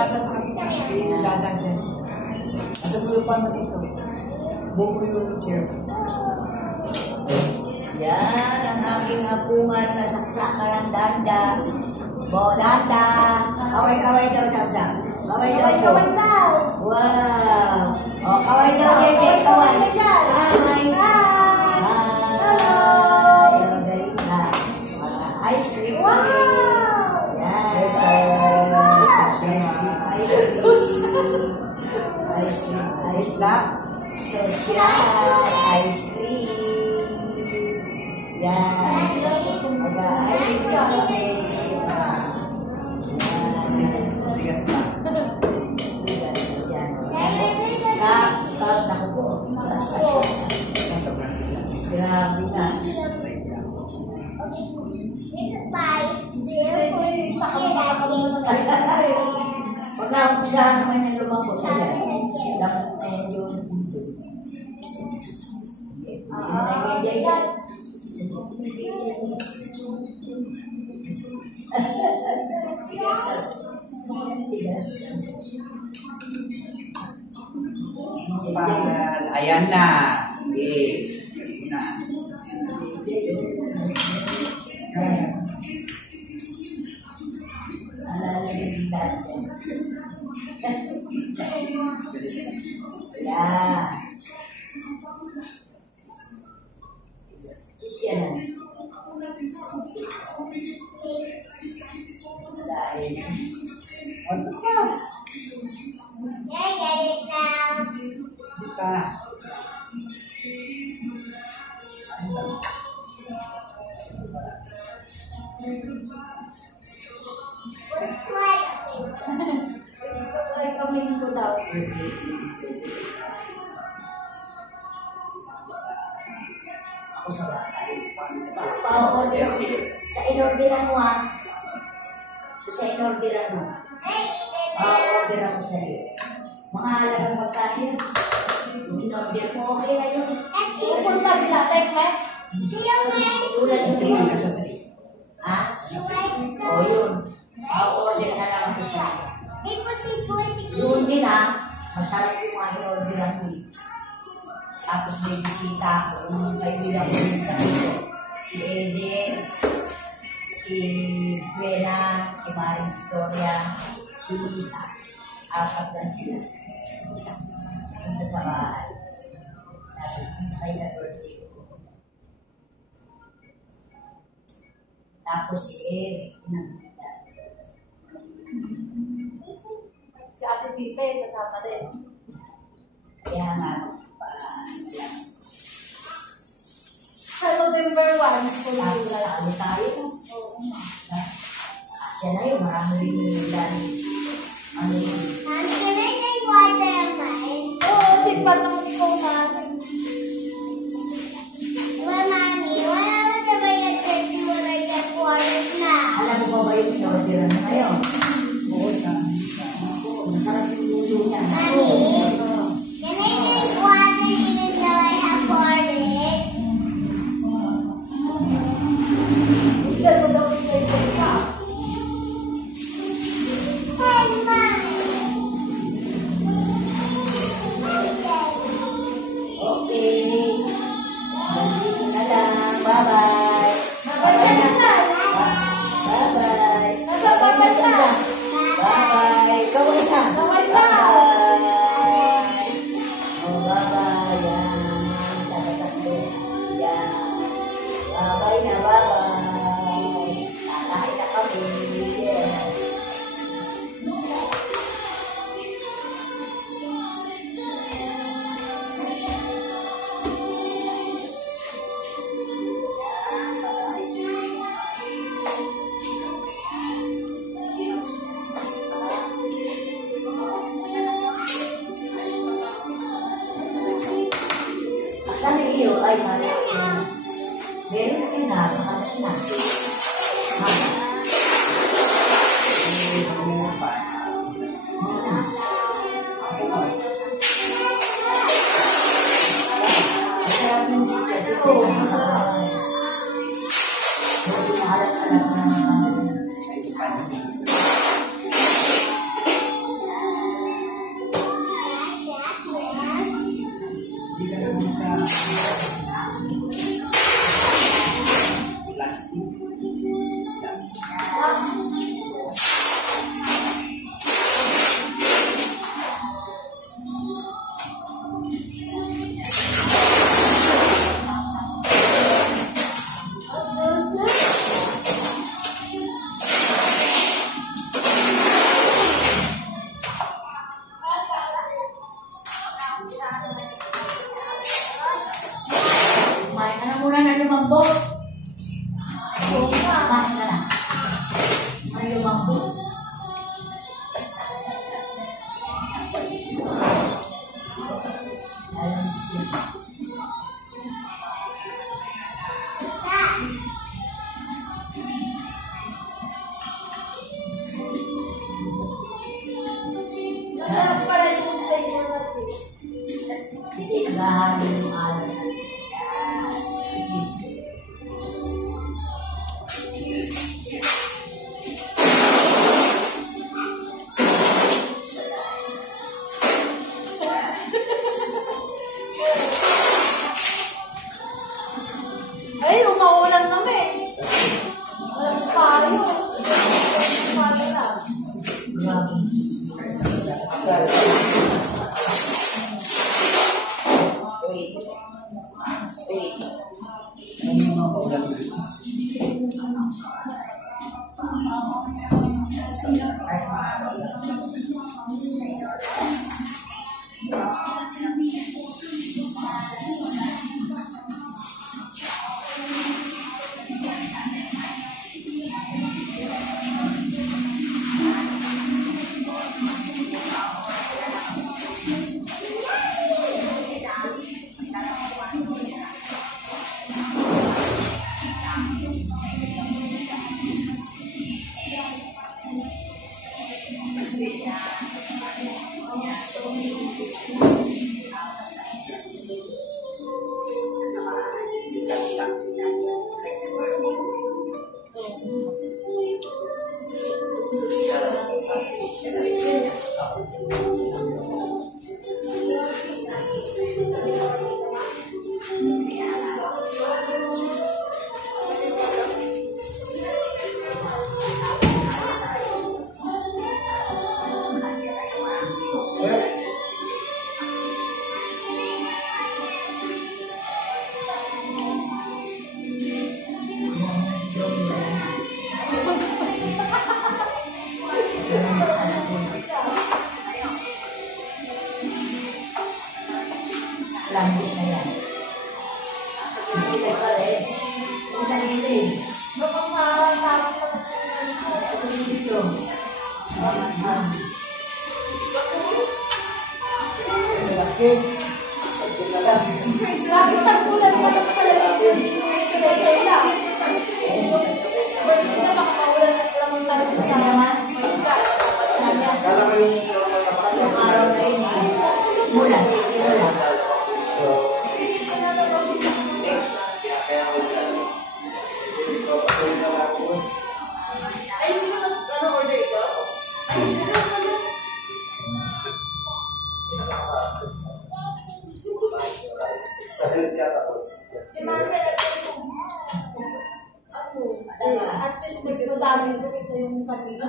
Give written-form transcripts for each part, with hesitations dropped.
Nasaan sa dada dyan. Nasa pulo pa na dito. Buko yung chair. Yan ang aking apungan na saksaka ng danda. Bo, danda. Kaway-kaway daw, Sam-Sam. Kaway daw. Wow. O, kaway daw, Dede. Kaway. Kaway. Ice cream. Wow. Yes. Ice cream. Ice black. Social. Ice cream. Yan. Ice cream. Grabe na. Pag naumpisahan naman yung lumabot sa yan, dapat na yan yung mundo. Ayan na. Okay. Na. Yeah. Sa inorderan mo ha. Sa inorderan mo. Orderan mo sa'yo. Mga halagang magkano. Inorder mo, okay na yun. Pupunta sila, take me. Tulad yung rin. Ha? O yun. Order na lang ako siya. Yun din ha. Masarap yung mga inorderan mo. Tapos may bisita ako. Nung kaibigan ko rin sa ito. Si Ede, si Buena, si Maring Victoria, si Lisa. Apat lang sila. Punta sa bahay. Sabi ko, ay sa birthday ko. Tapos si Eric, pinagkita. Si Ate Pipe, sasama din. Kaya nga, Sa November 1, kung tapos sabi tayo. Asya na yun, marami rin yung dali. Ano yun? oo, tipa ng ikaw natin. Alam mo ba yung inorderan na ngayon? Oo, masarap yung luto niya. Bigyan mo daw yung take ka. Okay. Nandito na lang. Bye-bye. Bye-bye na lang. Bye-bye. Bye-bye na. Bye-bye. Kaway na. Kaway na. Bye-bye. Oh, bye-bye. Yan. Tatatakbo. Yan. Bye-bye na. Bye-bye. Kakain na kami. Yes. Sabi iyo ay meron kayo na, makalas na. Kasi naghahanap yung alas. Ay, umaulan naman. Walang payo. Payo na. Langit na yan. Hindi pa rin. Yung sarili. Baka parang Ito dito. Kasi tagpunan ka na pala rin. Kaya lang. Pwede na makakaulan at lamang tayo sa kasama. Yung araw na yun eh. Mulan. Ay, sino order ito? Ay, sino Si Marvel at at least mas madami kami sa yung kanila.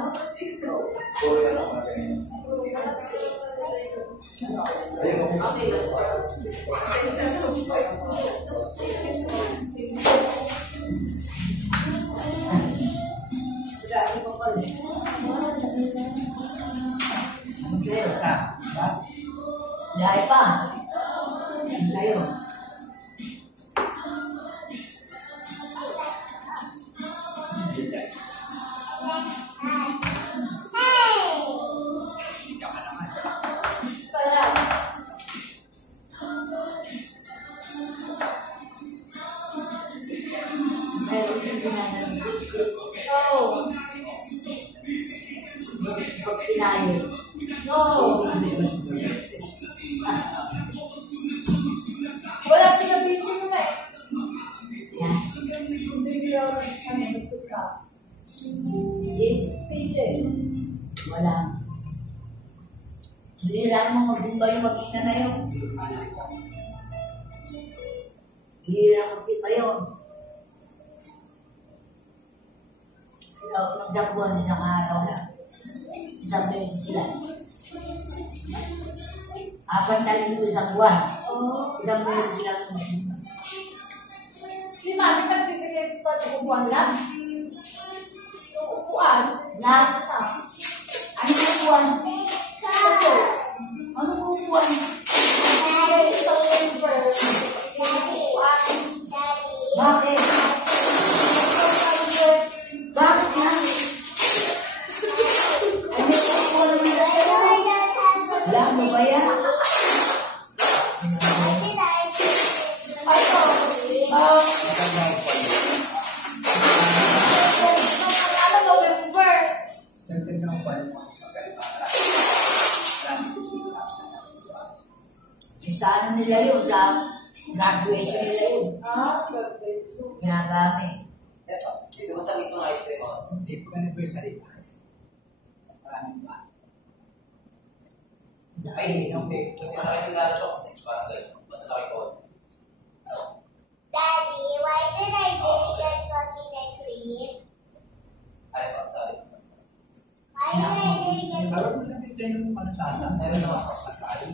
Dahil pa. Tayo. Kaya, Meron yung ginagawa. oh, Pag pinayo. no. Wala pinabili mo eh. Yan. Video kami nagsuka. PJ. Wala. Hindi lang mo magbumba yung mag-ina na yun. Hindi lang magsipa yun. Ng isang buwan, isang araw na. Isang beses sila. Apat na linggo isang buwan. Isang beses sila. Si Mami nagbibigay pa ng upuan lang. Yung upuan, Lahat. Ano yung buwan? ito. Ano yung buwan? Isang member, yung upuan. Bakit? Bakit nga? Ano yung buwan nila? Wala mo ba yan? Sa ano nila yun, sa graduation nila yun. Ah, perfect. Ginagamit. Yes, ma'am. Dito mo sa mismong ice cream house. Hindi po anniversary pa. Maraming ba? Ay, hindi. Kasi malaki ng lalo kasi parang gano'n. Mas laki po. Daddy, why did I really get cookies and cream? Ay, pa, sorry. Why did I really get Bawal mo lang din yung ano sa atin. Meron naman ako. Pasali.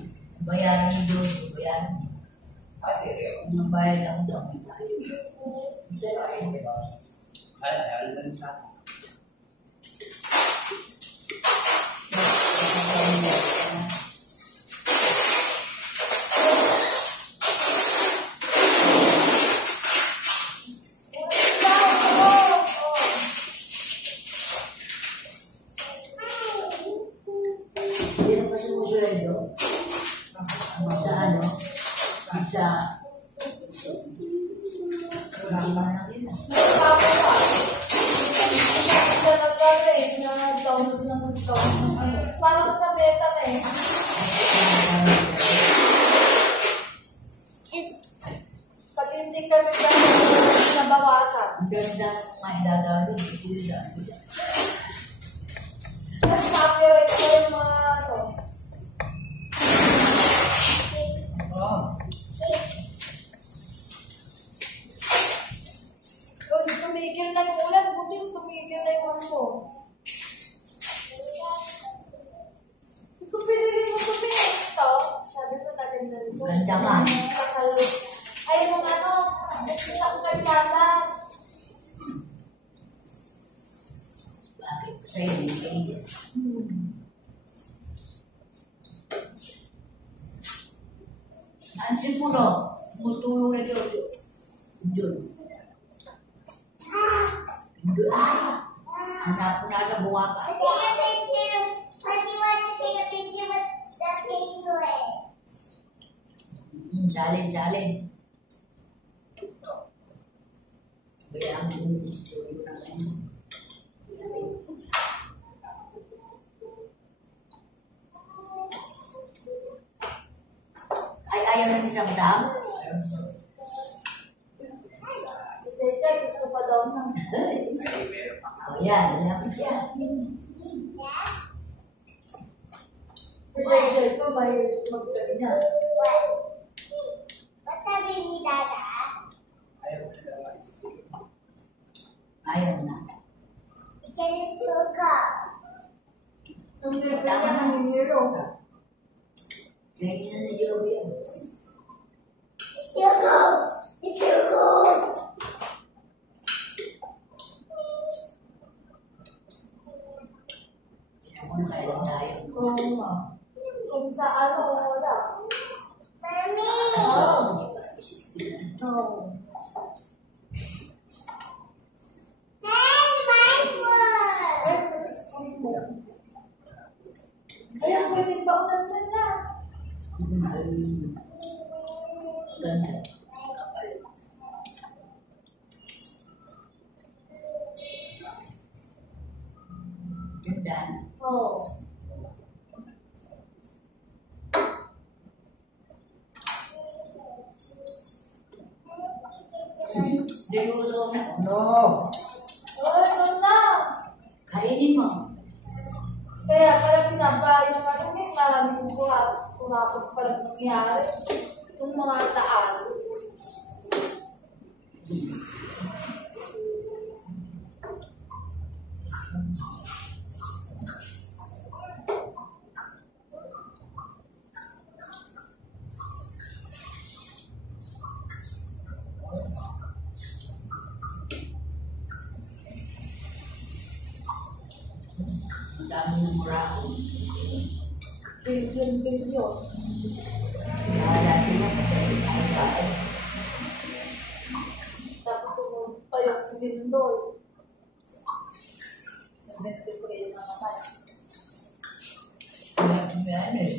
Bayaran mo doon, bayaran mo. Ah, sige, sige. Ang bayad ako daw, may tayo. Isa na rin, di ba? Ay, lang sa atin. Hindi na pa sumusuweldo. Sa ano? Sa... Wala pa na rin. Parang sa beta eh. Pag hindi ka nabawasan. Ang ganda ng mga idadalo. Tapos copyright ko yung mga ano. Oo. Kung tumigil na yung ulan, buti tumigil na yung ano ko. Kung pinili mo tumigil ito, sabi ko naganda rin. Ganda nga. Ay, yung ano, nakita ko kay Sana. Bakit ko sa'yo, hindi. Ansin mo no? Tumutulong na Diyos. Diyos. Anak ko nasa bunga pa. Take a picture. What do you want to take a picture with the penguin? Salin, salin. Kaya ang gusto yun na ngayon. Ay, ayaw ng isang dam. Teka, gusto pa daw na. Ay, meron pa. O yan, lapit yan. Teka, pa may magkali na. What? What sabi ni Dada? Ayaw ko na lang ice cream. Ayaw na. Because it's so cold. Yung bebe niya nanginiro. Ganyan na na Joby yan. It's so cold. It's so cold. Tinan mo na kailan tayo. Oo nga. Kung sa ano, wala. Mommy. Oo. Hindi pa, 60 na. Oo. Hey, my food. Ay, spoon mo. Kaya pwede ba ulan na? Ganda. Ganda. Oo. Dinuso na. No. Ay, ano na? Kainin mo. Kaya pala pinaba yung ano eh, maraming kurapot pala nangyari. Yung mga taal. Ang dami ng muraho. Bilyon. Wala sila pagkain tayo kain. Tapos sumunod pa yung lindol. Sa 20 ko yung namatay. Kaya ano eh.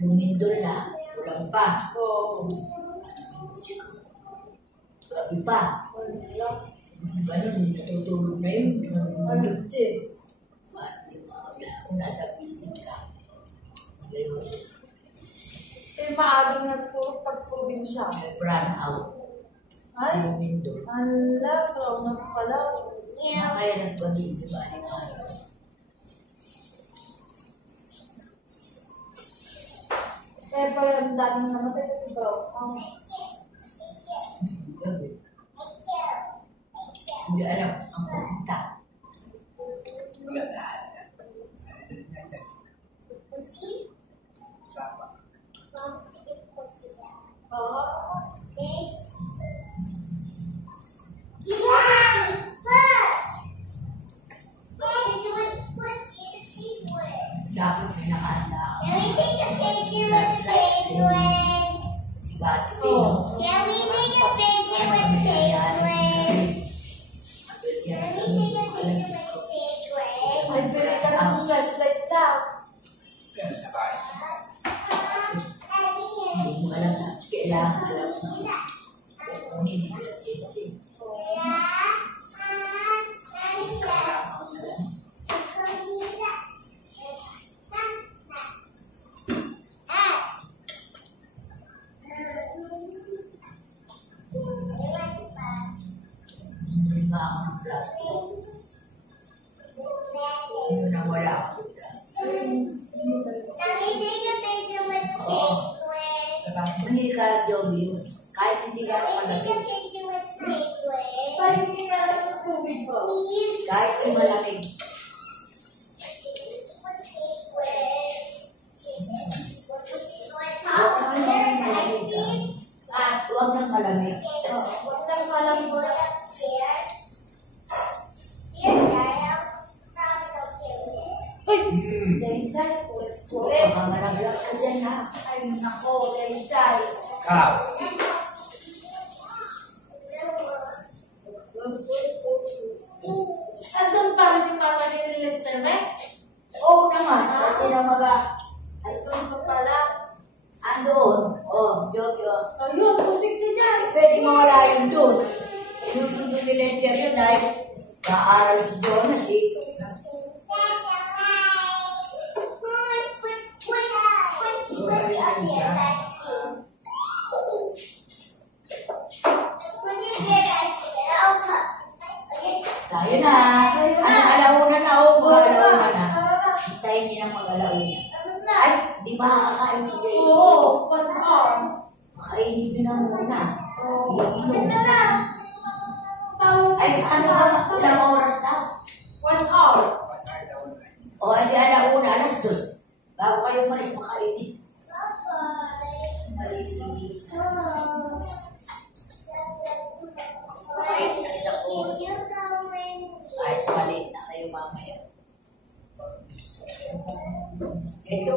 Yung lindol na, kulang pa. Oo. Gabi pa. Wala. Ganun, natutulog na yun. Alas 10. Nasa pilit ka. maagang natutulog pag probinsya. Run out. Ay, Yung window. hala, trauma pala. Kaya nagpabili ba ni Mario? Kaya pa yung daming namatay kasi bro. Hindi alam ang pupunta. Dapat may nakahanda ako. Bati Oh. Ay, bili ka ng flashlight lang. Hindi mo alam na kailangan alam mo. Kung hindi ko kasi hindi nga ako ng plastic. Ano na wala ako ng plastic. Hindi ka jogi yun. Kahit hindi ka malamig. Parang hindi na lang yung tubig bro. Kahit hindi malamig. Huwag nang malamig. Huwag nang malam mo. Uy! Daychay, ulit. Baka malaglag ka dyan ha. Ay, nako, Daychay. Cow. Andun pa rin yung mama ni Lester, May? Oo naman. Kasi na Andun pa pala. Andun. Jogi Ayun, tubig din dyan. Pwede mawala yun doon. Sinusunod ni Lester yun dahil kaaral si Jonas eh. Tayo na. Alauna na ako. Mag-alauna na. Hintayin niyo na mag-alauna. Ano na? Ay, di ba kakain si Lester? Oo, 1 hour. Makainin nyo na muna. Ano na lang? Ay, ano ba? Ilang oras na? 1 hour. O, hindi alauna. Alas 2. Bago kayo malis makainin. Malinis. Kahit na isang oras. Kahit malit na kayo mamaya. Ito,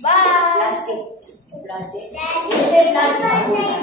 Bye! plastic. Plastic. Hindi, plastic.